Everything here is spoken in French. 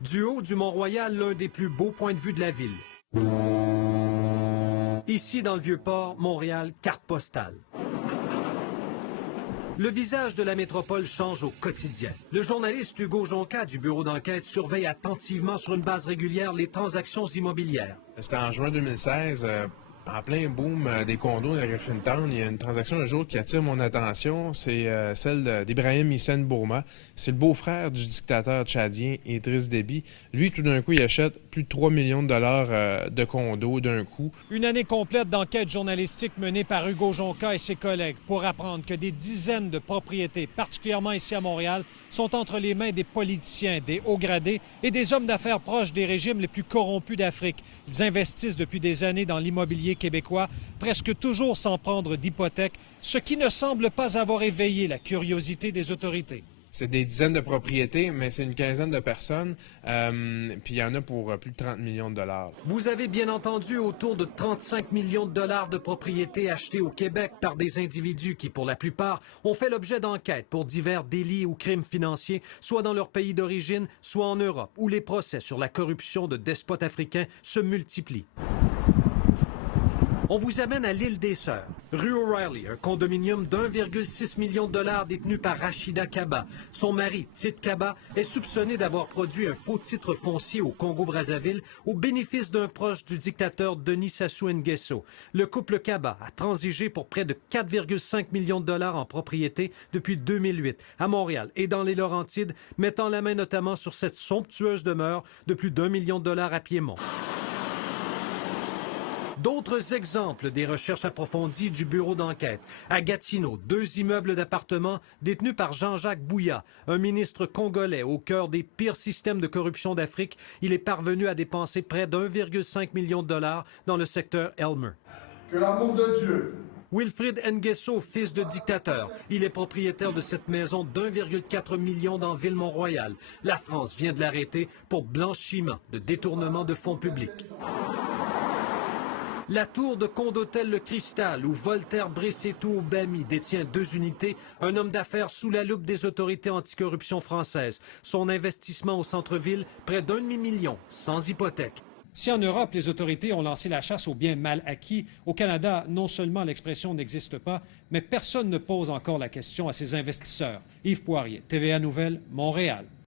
Du haut du Mont-Royal, l'un des plus beaux points de vue de la ville. Ici, dans le Vieux-Port, Montréal, carte postale. Le visage de la métropole change au quotidien. Le journaliste Hugo Jonca du bureau d'enquête surveille attentivement sur une base régulière les transactions immobilières. C'était en juin 2016, en plein boom des condos de Griffintown. Il y a une transaction un jour qui attire mon attention, c'est celle d'Ibrahim Hissène Bourma. C'est le beau-frère du dictateur tchadien Idriss Déby. Lui, tout d'un coup, il achète plus de 3 millions de dollars de condos d'un coup. Une année complète d'enquête journalistique menée par Hugo Jonca et ses collègues pour apprendre que des dizaines de propriétés, particulièrement ici à Montréal, sont entre les mains des politiciens, des hauts gradés et des hommes d'affaires proches des régimes les plus corrompus d'Afrique. Ils investissent depuis des années dans l'immobilier québécois, presque toujours sans prendre d'hypothèque, ce qui ne semble pas avoir éveillé la curiosité des autorités. C'est des dizaines de propriétés, mais c'est une quinzaine de personnes, puis il y en a pour plus de 30 millions de dollars. Vous avez bien entendu autour de 35 millions de dollars de propriétés achetées au Québec par des individus qui, pour la plupart, ont fait l'objet d'enquêtes pour divers délits ou crimes financiers, soit dans leur pays d'origine, soit en Europe, où les procès sur la corruption de despotes africains se multiplient. On vous amène à l'île des Sœurs, rue O'Reilly, un condominium d'1,6 million de dollars détenu par Rachida Kaba. Son mari, Tite Kaba, est soupçonné d'avoir produit un faux titre foncier au Congo-Brazzaville au bénéfice d'un proche du dictateur Denis Sassou Nguesso. Le couple Kaba a transigé pour près de 4,5 millions de dollars en propriété depuis 2008 à Montréal et dans les Laurentides, mettant la main notamment sur cette somptueuse demeure de plus d'1 million de dollars à Piémont. D'autres exemples des recherches approfondies du bureau d'enquête. À Gatineau, 2 immeubles d'appartements détenus par Jean-Jacques Bouya, un ministre congolais au cœur des pires systèmes de corruption d'Afrique. Il est parvenu à dépenser près d'1,5 million de dollars dans le secteur Elmer. Que l'amour de Dieu. Wilfrid Nguesso, fils de dictateur. Il est propriétaire de cette maison d'1,4 million dans Ville-Mont-Royal. La France vient de l'arrêter pour blanchiment de détournement de fonds publics. La tour de Condotel Le Cristal, où Voltaire Bressetto Bamy détient 2 unités, un homme d'affaires sous la loupe des autorités anticorruption françaises. Son investissement au centre-ville, près d'1 demi-million, sans hypothèque. Si en Europe, les autorités ont lancé la chasse aux biens mal acquis, au Canada, non seulement l'expression n'existe pas, mais personne ne pose encore la question à ces investisseurs. Yves Poirier, TVA Nouvelles, Montréal.